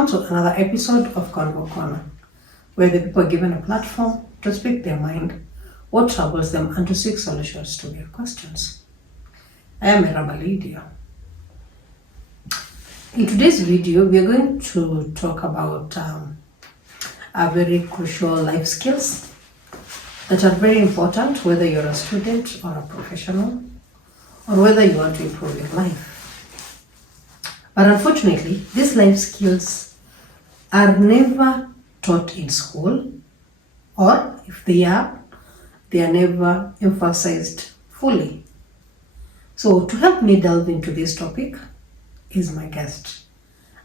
Welcome to another episode of Convo Corner, where the people are given a platform to speak their mind, what troubles them, and to seek solutions to their questions. I am Miraba Lydia. In today's video, we are going to talk about a very crucial life skills that are very important, whether you're a student or a professional, or whether you want to improve your life. But unfortunately, these life skills are never taught in school, or if they are never emphasized fully. So to help me delve into this topic is my guest.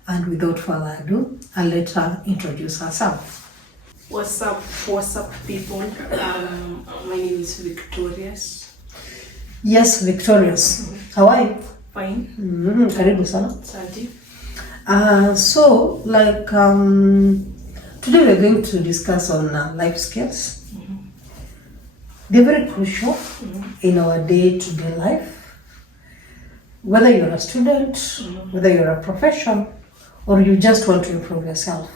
And without further ado, I'll let her introduce herself. What's up people? My name is Victorious. Yes, Victorious. How are you? Fine. Karibu sana. Santi. Today we're going to discuss on life skills. They're very crucial in our day-to-day life. Whether you're a student, whether you're a professional, or you just want to improve yourself.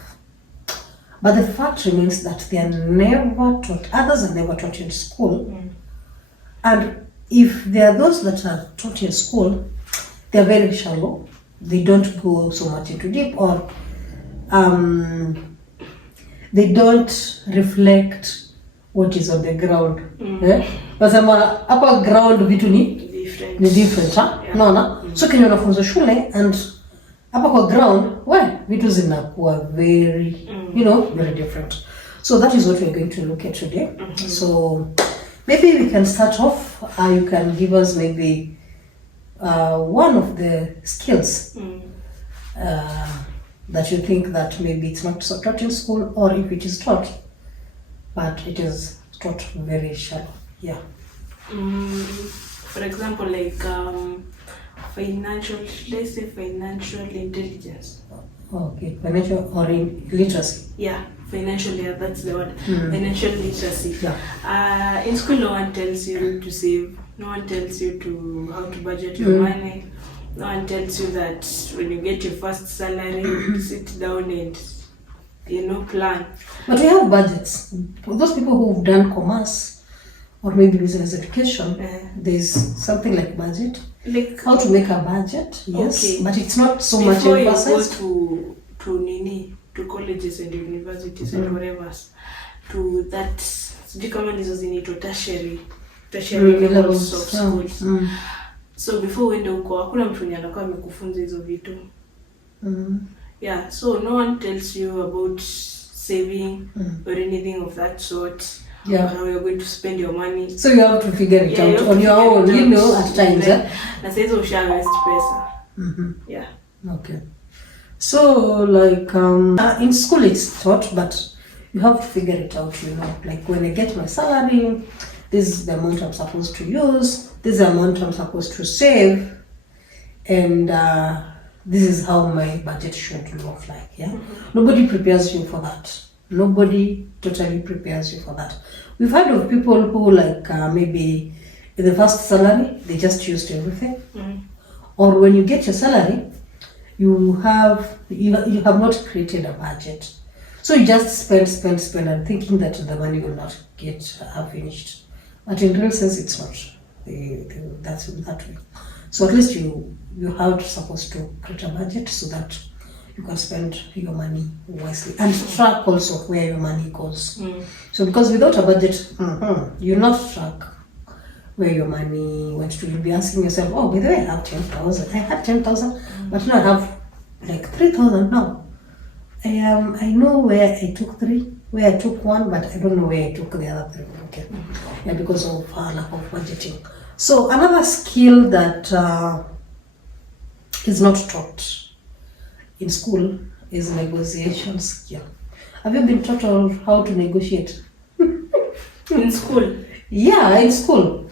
But the fact remains that they are never taught, others are never taught in school. And if there are those that are taught in school, they're very shallow. They don't go so much into deep, or they don't reflect what is on the ground. Wasema upper ground vitu ni different, huh? Yeah. Naona? So kenye unafunza shule and hapa kwa ground, vitu zinakuwa very, very different. So that is what we're going to look at today. So maybe we can start off. You can give us maybe one of the skills that you think that maybe it's not taught in school, or if it is taught, but it is taught very shallow. Yeah. For example, like financial intelligence. Okay, financial or literacy. Yeah, financial, that's the word. Financial literacy. Yeah. In school, no one tells you to save. No one tells you to how to budget your money. No one tells you that when you get your first salary, sit down and plan. But we have budgets. For those people who've done commerce or maybe business education, there's something like budget. Like how to make a budget, yes, okay. But it's not so much Before emphasized. you go to colleges and universities and whatever, to that sijui kama ndizo zinaitwa tertiary levels of schools. So before uende huko hakuna mtu mwenye anakuwa amekufunza hizo vitu. Yeah, so no one tells you about saving or anything of that sort. Yeah. How you're going to spend your money. So you have to figure it out on your own, at times. Na sasa hizo usha waste pesa. Yeah. Okay. So in school it's taught, but you have to figure it out, Like when I get my salary, this is the amount I'm supposed to use, this is the amount I'm supposed to save, and this is how my budget should look like, yeah? Nobody prepares you for that. Nobody totally prepares you for that. We've heard of people who maybe in the first salary, they just used everything. Or when you get your salary, you have not created a budget. So you just spend and thinking that the money will not get finished. But in real sense, it's not that's that way. So at least you have supposed to create a budget so that you can spend your money wisely and track also where your money goes. So because without a budget, you'll not track where your money went to. You'll be asking yourself, oh, by the way, I have 10,000. I had 10,000, but now I have like 3,000 now. I know where I took 3, where I took 1, but I don't know where I took the other 3. Okay. Yeah, because of lack of budgeting. So another skill that is not taught in school is negotiation skill. Have you been taught how to negotiate? In school? Yeah, in school.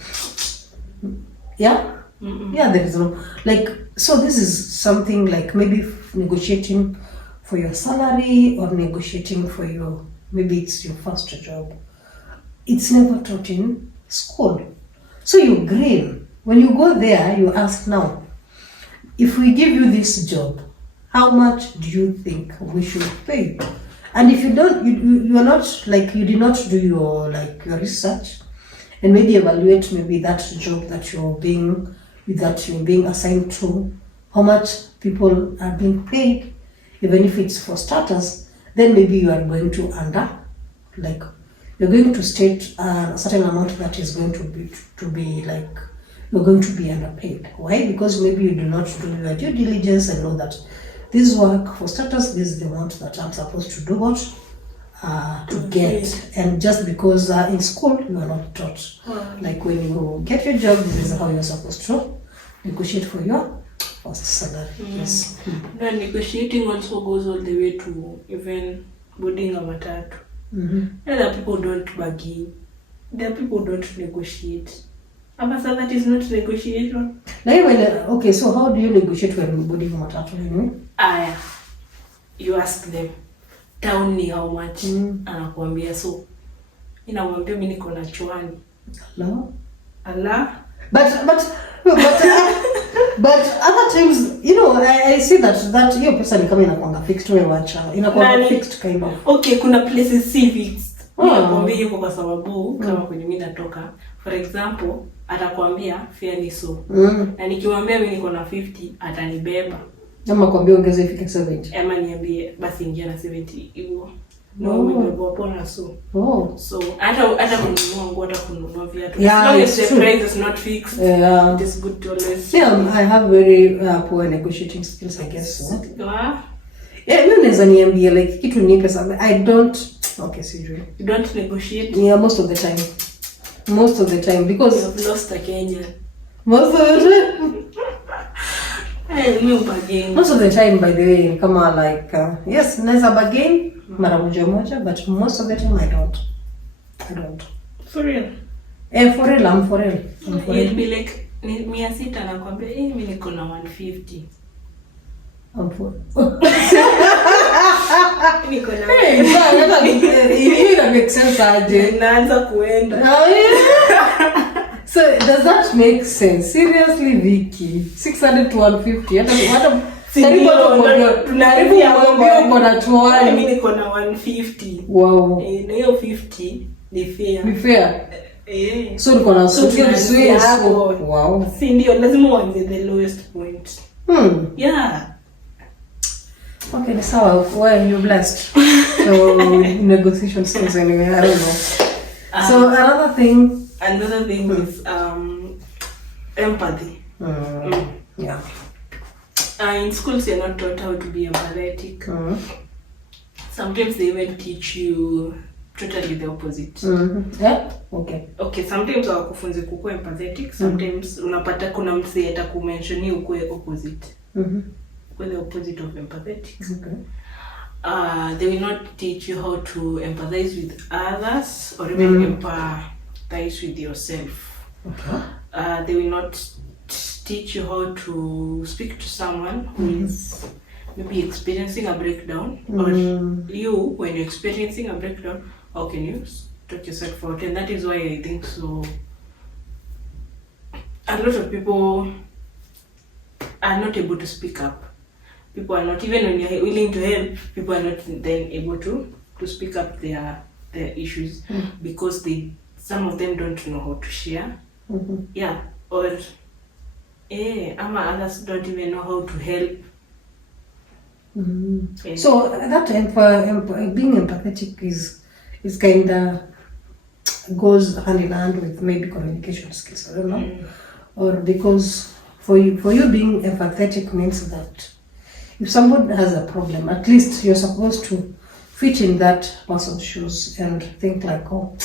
Yeah? Yeah, there is no. So this is something like maybe negotiating for your salary or negotiating for maybe it's your first job. It's never taught in school. So you grin. When you go there, you ask now, if we give you this job, how much do you think we should pay? And if you don't, you are not, like, you did not do your, like, your research and maybe evaluate maybe that job that you're being assigned to, how much people are being paid, even if it's for starters, then maybe you are going to like, you're going to state a certain amount that is going to be like, you're going to be underpaid. Why? Because maybe you do not do your due diligence and know that this work, for starters, this is the amount that I'm supposed to do what? To get. And just because in school you are not taught. Like when you get your job, this is how you're supposed to negotiate for your first salary. Yes. No, negotiating also goes all the way to even boarding a matatu. Other people don't bargain. There are people who don't negotiate. Abasa, that is not negotiation. Okay, so how do you negotiate when boarding a matatu anyway? You ask them, town ni how much? Anakuambia so. Inamwambia mimi niko na chwani. Allah. But other times, you know, I see that hiyo pesa ni kama inakuanga fixed, wewe wacha. Inakuanga fixed kind of. Okay, kuna places si fixed. Nakwambia yuko kwa sababu kama kwenye mimi natoka, for example, atakwambia fare ni so. Na nikimwambia mimi niko na 50, atanibeba. Ama kwambia ongeze ifike 70. Ama niambie basi ingia na 70 hivyo. No, umebeba pona so. So hata kununua nguo, hata kununua viatu. Yeah, as long as the true. price is not fixed. It is good to always. Yeah, I have very poor negotiating skills, I guess. So. Yeah, mimi naweza niambia like kitu ni pesa. I don't. Okay, sijui. You don't negotiate? Yeah, most of the time. Because you have lost a Kenya. Most of the time. Most of the time, by the way, kama like yes, naweza bargain mara moja, but most of the time I don't. For real? For real, I'm for real. You'll be like 600 nakwambia mimi niko na 150. I'm for niko na that makes sense aje. Naanza kuenda. So does that make sense? Seriously, Vicky, 600 to 150. Hata tunaribia uko na 200. Mimi niko na 150. Wow. Na hiyo 50 ni fair. Ni fair. So niko na wow. Si ndio, lazima uanze the lowest point. Yeah. Okay, ni sawa. Well, you're blessed. So negotiation skills anyway, I don't know. So another thing is empathy. Yeah. In schools you're not taught how to be empathetic. Sometimes they even teach you totally the opposite. Yeah? Okay, sometimes wakufunzi kukuwa empathetic, sometimes unapata kuna msee atakumention ukue opposite. With the opposite of empathetic. They will not teach you how to empathize with others or even empathize with yourself. They will not teach you how to speak to someone who is maybe experiencing a breakdown, or you, when you're experiencing a breakdown, how can you talk yourself out? And that is why I think so. A lot of people are not able to speak up. People are not, even when you're willing to help, people are not then able to speak up their issues because some of them don't know how to share. Yeah, or others don't even know how to help. So that being empathetic is kind of goes hand in hand with maybe communication skills. I don't know, or because for you being empathetic means that if somebody has a problem, at least you're supposed to fit in that person's shoes and think like, oh,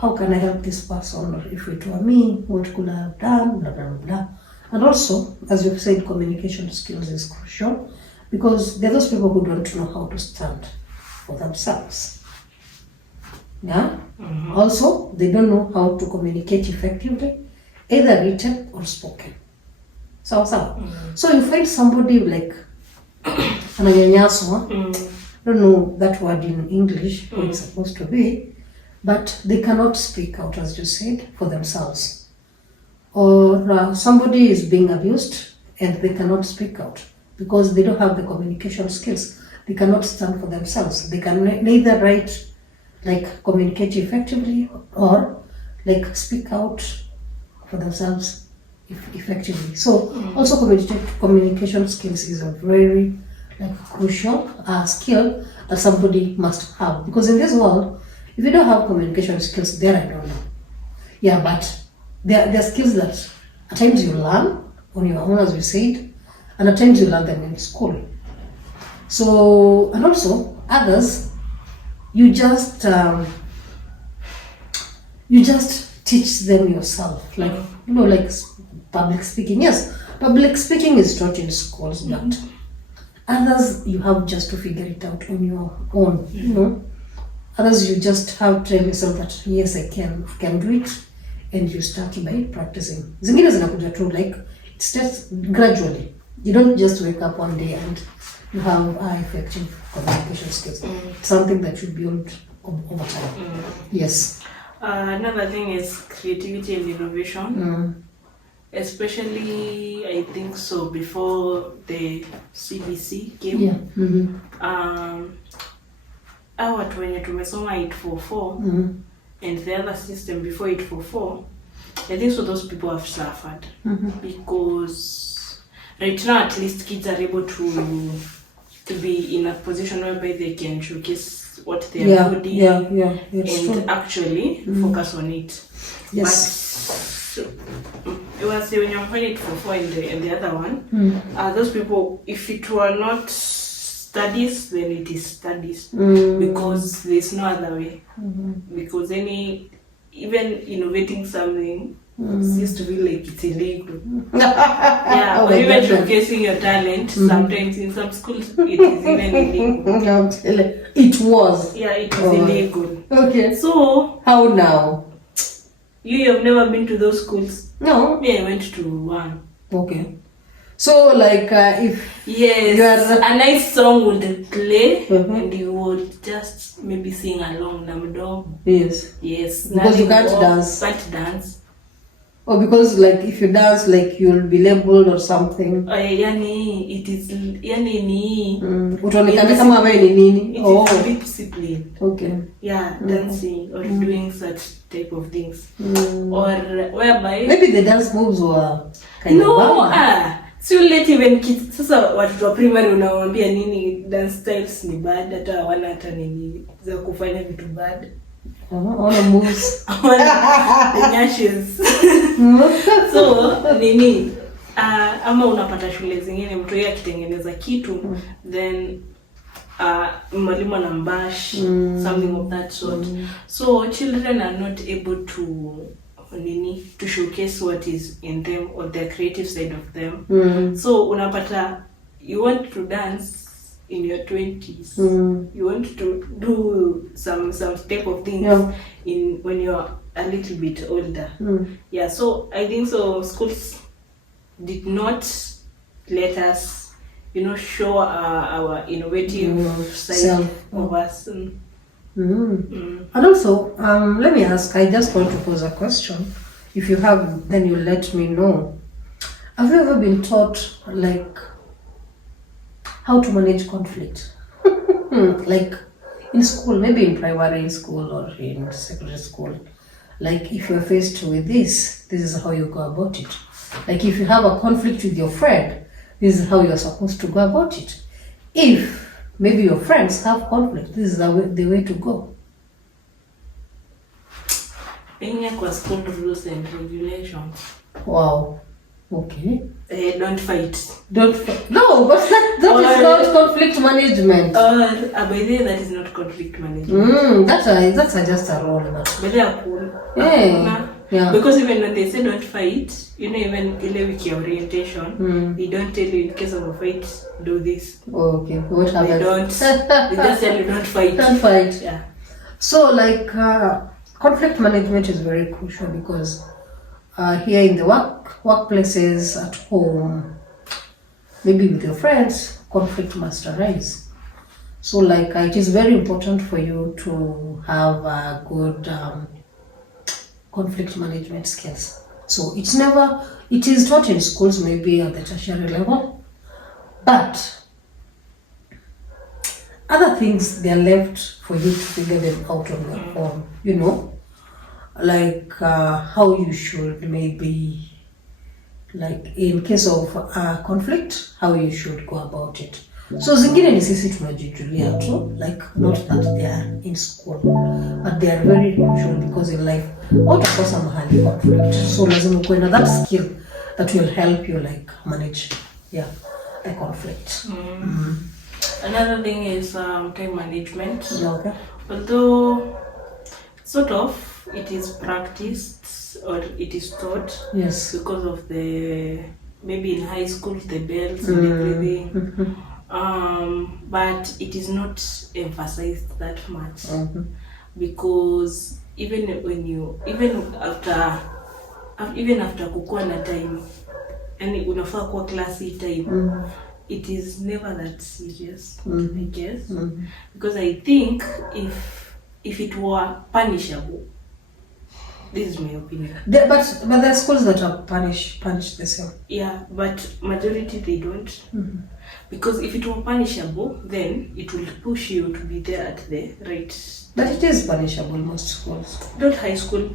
how can I help this person? Or if it were me, what could I have done? Blah, blah, blah. And also, as you've said, communication skills is crucial because there are those people who don't know how to stand for themselves. Yeah? Also, they don't know how to communicate effectively, either written or spoken. So you find somebody like ananyanyaswa, I don't know that word in English, what it's supposed to be, but they cannot speak out, as you said, for themselves. Or somebody is being abused and they cannot speak out. because they don't have the communication skills. They cannot stand for themselves. They can neither write, like communicate effectively, or like speak out for themselves effectively. So also communication skills is a very like crucial skill that somebody must have, because in this world, if you don't have communication skills, then I don't know. Yeah, but there are skills that at times you learn on your own, as we said, and at times you learn them in school. So, and also others, you just teach them yourself, like like public speaking. Yes, public speaking is taught in schools, but others you have just to figure it out on your own. Others you just have to tell yourself that yes, I can do it, and you start by practicing. Zingine zinakuja tu, like it starts gradually. You don't just wake up one day and you have effective communication skills. It's something that you build over time. Yes. Another thing is creativity and innovation. Especially, I think so, before the CBC came. Yeah. Our watu wenye tumesoma 844 and the other system before 844, I think so those people have suffered because right now at least kids are able to be in a position whereby they can showcase what they are good in and actually focus on it. Yes. But it was when you're playing 844 and the other one, those people, if it were not studies, then it is studies because there's no other way. Because even innovating something seems to be like it's illegal. Yeah, or even showcasing your talent. Sometimes in some schools it is even illegal. It was. Yeah, it is illegal. Okay. So how now? You have never been to those schools? No. Me, I went to one. Okay. So like if a nice song would play and you would just maybe sing along namdo. Yes. Because you can't dance. Can't dance. Or because like if you dance, like you'll be labeled or something. Yani it is ni. Utaonekana kama wewe ni nini? It is discipline. Okay. Yeah, dancing or doing such type of things. Or whereby maybe the dance moves were kind of so let even kids sasa watoto wa primary unawaambia nini dance styles ni bad, hata hawana hata nini za kufanya vitu bad. All moves. Nyashes. So nini ama unapata shule zingine mtu yeye akitengeneza kitu then mwalimu anambash something of that sort. So children are not able to showcase what is in them or their creative side of them. So unapata you want to dance in your 20s, you want to do some type of things when you're a little bit older. Yeah, so I think so schools did not let us show our innovative side of us. And also, let me ask, I just want to pose a question. If you have, then you let me know. Have you ever been taught like how to manage conflict? Like in school, maybe in primary school or in secondary school. Like if you're faced with this is how you go about it. Like if you have a conflict with your friend, this is how you're supposed to go about it. If maybe your friends have conflict, this is the way to go. In your school rules and regulations. Wow. Okay. Don't fight. Don't fight. No, but that is not conflict management. By the way, that is not conflict management. That's just a role. But they are cool. Yeah. Because even when they say don't fight, even in wiki orientation, they don't tell you in case of a fight, do this. Okay. What happens? They don't. They just tell you don't fight. Don't fight. Yeah. So like conflict management is very crucial because here in the workplaces, at home, maybe with your friends, conflict must arise. So like it is very important for you to have a good conflict management skills. So it is taught in schools, maybe at the tertiary level, But other things, they're left for you to figure them out on your own, you know, like how you should maybe, like in case of conflict, how you should go about it. So zingine ni sisi tunajijulia tu, like not that they are in school, but they are very crucial because in life hautakosa mahali conflict. So lazima ukuwe na that skill that will help you like manage the conflict. Another thing is time management. Okay. Although sort of it is practiced or it is taught, Yes. because of the maybe in high school the bells and everything. But it is not emphasized that much, because even after kukua na time, yani unafaa kuwa classy time, it is never that serious, I guess. Because I think if it were punishable, this is my opinion. But there are schools that are punished the same. Yeah, but majority they don't. Because if it were punishable, then it will push you to be there at the right. But it is punishable in most schools. Not high school.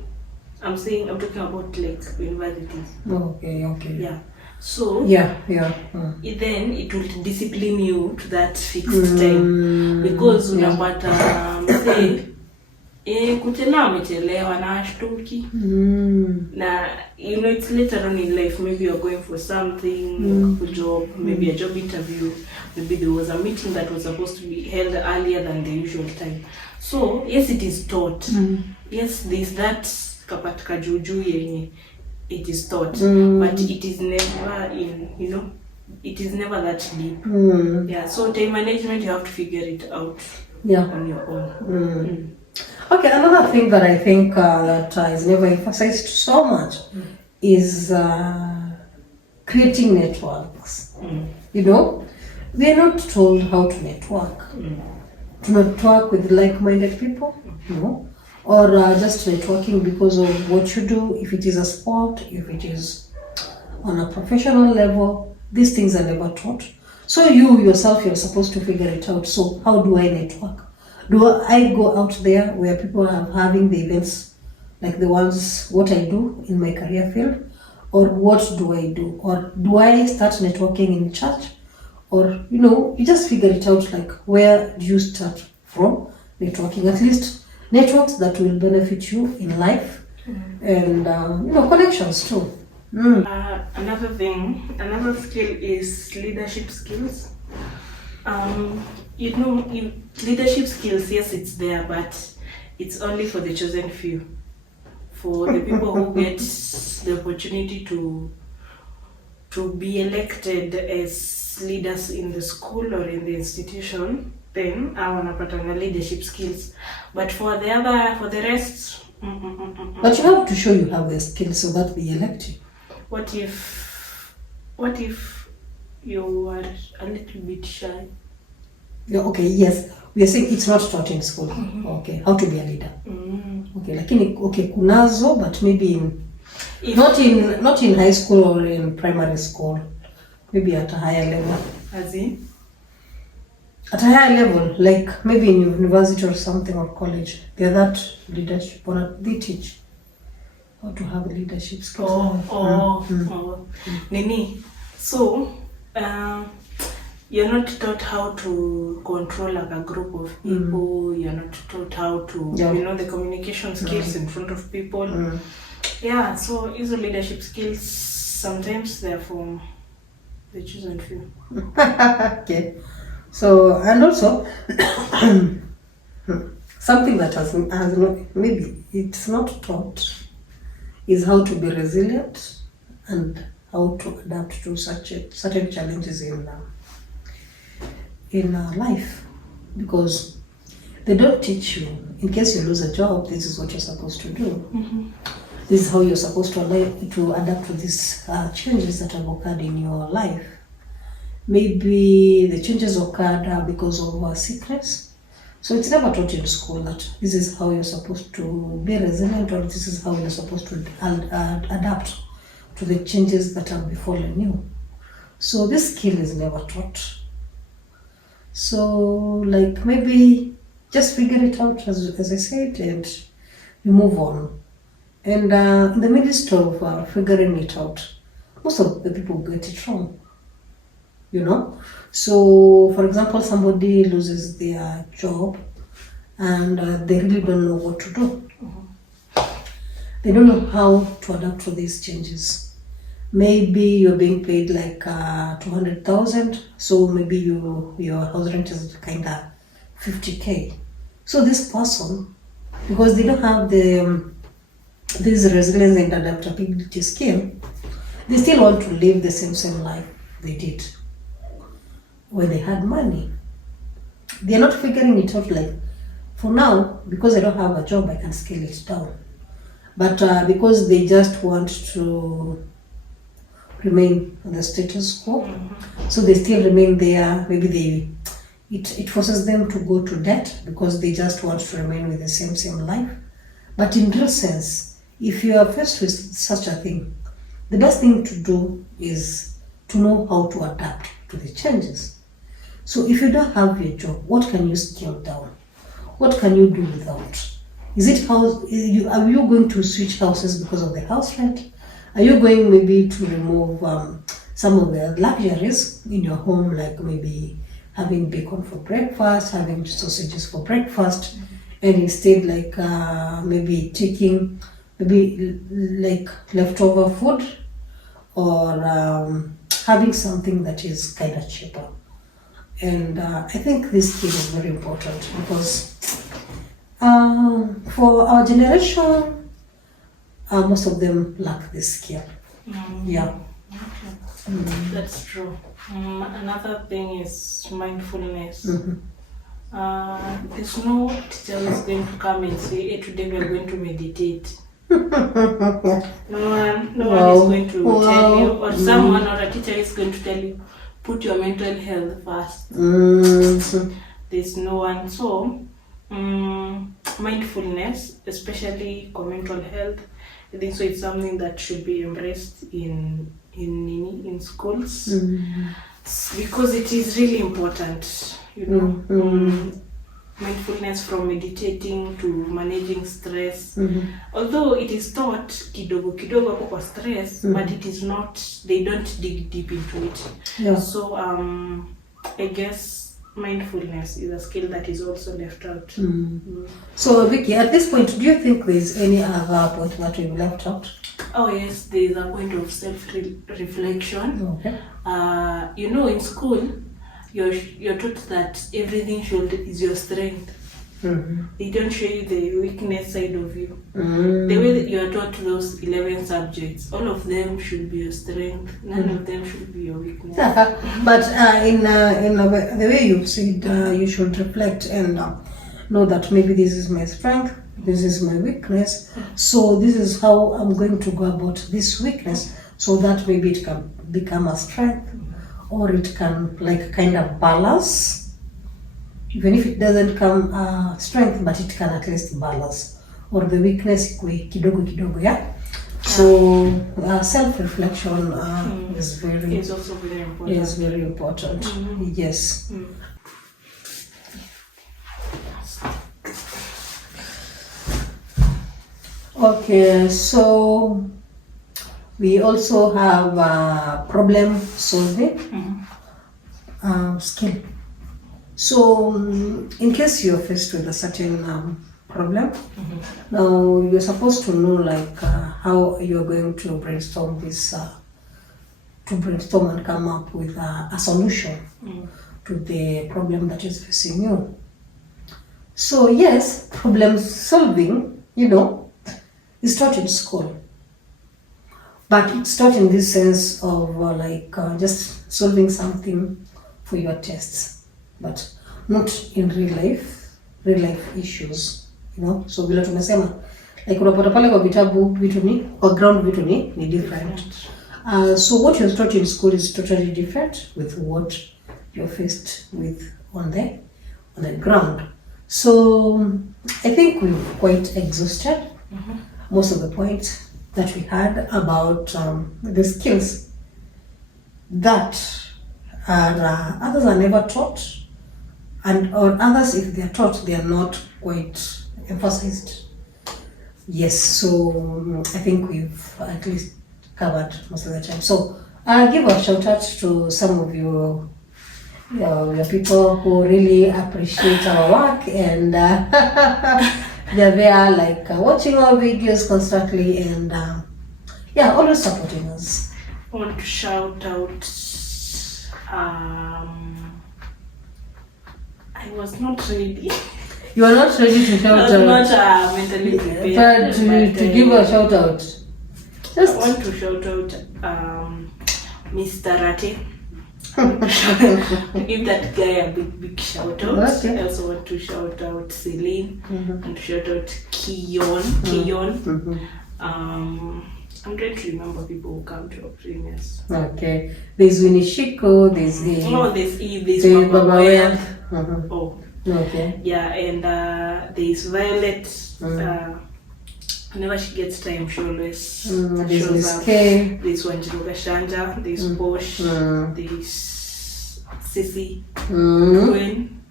I'm talking about like universities. Okay. Yeah. So then it will discipline you to that fixed time, because unapata mzee kuchelewa amechelewa na ashtuki na you know it's later on in life, maybe you're going for something, for job, maybe a job interview, maybe there was a meeting that was supposed to be held earlier than the usual time. So yes, it is taught. Yes, there's that kapatika juju yenye it is taught, but it is never in, you know, it is never that deep. Yeah, so time management, you have to figure it out on your own. Okay, another thing that I think that is never emphasized so much is creating networks. You know, we are not told how to network. To network with like-minded people, you know, or just networking because of what you do, if it is a sport, if it is on a professional level, these things are never taught. So you yourself, you're supposed to figure it out. So how do I network? Do I go out there where people are having the events like the ones, what I do in my career field? Or what do I do? Or do I start networking in church? Or, you know, you just figure it out, like where do you start from networking? At least networks that will benefit you in life and, you know, connections too. Another skill is leadership skills. You know, leadership skills, yes, it's there, but it's only for the chosen few. For the people who get the opportunity to be elected as leaders in the school or in the institution, then I want to put on the leadership skills. But for the rest, But you have to show you have the skills so that they elect you. What if you are a little bit shy? Yeah, okay, yes. We are saying it's not taught in school. Okay, how to be a leader. Okay, lakini okay, kunazo, but maybe not in high school or in primary school. Maybe at a higher level. As in? At a higher level, like maybe in university or something or college, they're that leadership, or they teach how to have leadership skills. Nini? So, you're not taught how to control like a group of people. You're not taught how to, you know, the communication skills in front of people. Yeah, so these leadership skills, sometimes they're from the chosen few. Okay. So, and also, something that has not, maybe it's not taught, is how to be resilient and how to adapt to certain challenges in life, because they don't teach you, in case you lose a job, this is what you're supposed to do. This is how you're supposed to adapt to these changes that have occurred in your life. Maybe the changes occurred because of sickness. So it's never taught in school that this is how you're supposed to be resilient, or this is how you're supposed to adapt to the changes that have befallen you. So this skill is never taught. So like maybe just figure it out as I said, and you move on. And in the midst of figuring it out, most of the people get it wrong, you know. So for example, somebody loses their job and they really don't know what to do. They don't know how to adapt to these changes. Maybe you're being paid like 200,000, so maybe your house rent is kind of 50K. So this person, because they don't have this resilience and adaptability skill, they still want to live the same life they did when they had money. They're not figuring it out like, for now, because I don't have a job, I can scale it down. But because they just want to remain on the status quo, so they still remain there. Maybe it forces them to go to debt because they just want to remain with the same life. But in real sense, if you are faced with such a thing, the best thing to do is to know how to adapt to the changes. So if you don't have your job, what can you scale down? What can you do without? Is it house? Are you going to switch houses because of the house rent? Are you going maybe to remove some of the luxuries in your home, like maybe having bacon for breakfast, having sausages for breakfast, and instead like maybe taking maybe like leftover food, or having something that is kind of cheaper? And I think this skill is very important because for our generation, most of them lack this skill. Yeah. Okay. That's true. Another thing is mindfulness. There's no teacher who is going to come and say, hey, today we are going to meditate. No one is going to tell you, or someone or a teacher is going to tell you, put your mental health first. There's no one. So, mindfulness, especially for mental health, I think so it's something that should be embraced in schools, because it is really important, you know. Mindfulness, from meditating to managing stress. Although it is taught kidogo hapo kwa stress, but it is not, they don't dig deep into it. Yeah. So I guess mindfulness is a skill that is also left out. So Vicky, at this point, do you think there's any other point that we've left out? Oh yes, there is a point of self-reflection. Okay. You know, in school, you're taught that everything is your strength. They don't show you the weakness side of you. The way that you are taught those 11 subjects, all of them should be your strength. None of them should be your weakness. But in the way you said, you should reflect and know that maybe this is my strength, this is my weakness. So this is how I'm going to go about this weakness, so that maybe it can become a strength, or it can like kind of balance. Even if it doesn't come strength, but it can at least balance, or the weakness kidogo, yeah. So self-reflection is also very important. Is very important. Yes. Okay, so we also have problem solving skill. So in case you're faced with a certain problem, now you're supposed to know like how you're going to brainstorm this, and come up with a solution to the problem that is facing you. So yes, problem solving, you know, is taught in school, but it's taught in this sense of just solving something for your tests, but not in real life issues, you know. So vile tumesema, like unapata pale kwa vitabu vitu ni kwa ground, vitu ni different. So what you're taught in school is totally different with what you're faced with on the ground. So I think we've quite exhausted most of the points that we had about the skills that are others are never taught, and or others, if they are taught, they are not quite emphasized. Yes, so I think we've at least covered most of the time. So I'll give a shout out to some of your people who really appreciate our work, and they're there like watching our videos constantly, and always supporting us. I want to shout out. I was not ready. You are not ready to shout out. I was not mentally prepared. But to give a shout out. I want to shout out Mr. Rate. Give that guy a big shout out. Okay. I also want to shout out Celine and shout out Kion. I'm trying to remember people who come to our premiers. Okay. There's Winnie Shiko, there's there's Baba Mama Wea. Oh. Okay. Yeah, and there's Violet. Whenever she gets time, she always There's shows Miss up. K. There's Wanjiruka Shanja, there's Bosch, there's Sissy, Gwen.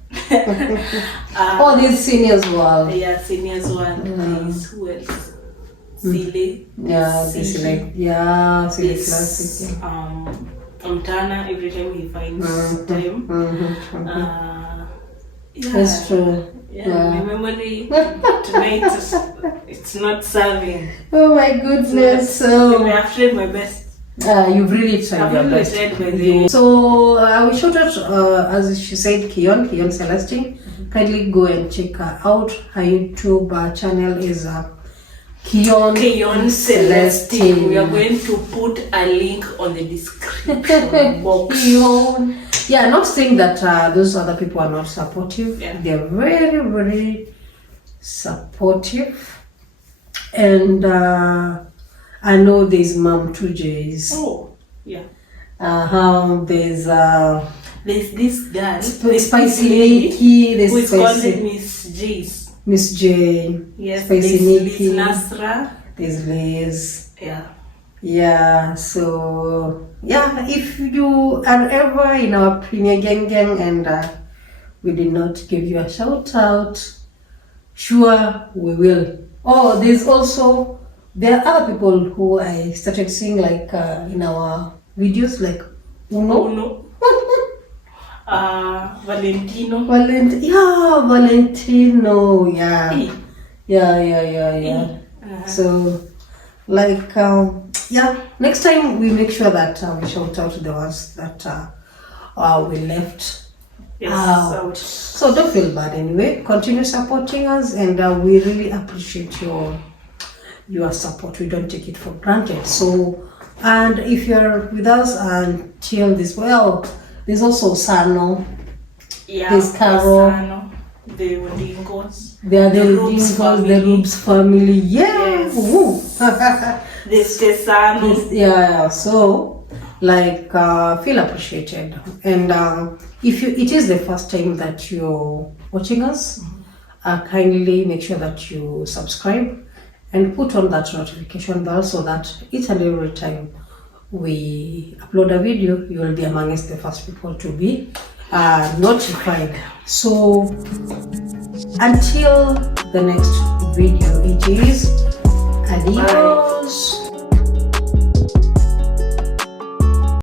These seniors as well. Yeah, seniors one. There's who else? Sile. Yeah, this like Sile This classic. Montana, every time he finds time. That's true. Yeah, my memory tonight it's not serving. Oh my goodness. So I've tried my best. you've really tried I've your really best. tried my best. So we showed out, as she said, Kion Celestine. Kindly go and check her out. Her YouTube channel is Kion Celestine. We are going to put a link on the description box. Kion. Yeah, not saying that those other people are not supportive. Yeah. They're very, very supportive. And I know there's Mom 2J's. Oh, yeah. There's this girl, Spicy Nikki, who is there's called Spicy Miss J's. Miss J, Yes, Spicy there's Nikki, Nasra. there's Liz. Yeah. Yeah, so if you are ever in our Premier Gang and we did not give you a shout out, sure we will. Oh, there are other people who I started seeing like in our videos, like Uno. Valentino. Valentino, yeah. Hey. Yeah. So, like, next time we make sure that we shout out the ones that we left out. So don't feel bad anyway. Continue supporting us, and we really appreciate your support. We don't take it for granted. So, and if you're with us until this, there's also Sano. Yeah. There's Carol. Sano, the Odingos. They are the Rubes family. Yeah. Yes. There's Tesano. Yeah. So, like, feel appreciated. And if it is the first time that you're watching us, kindly make sure that you subscribe and put on that notification bell so that each and every time we upload a video, you will be amongst the first people to be notified. So until the next video, it is adios.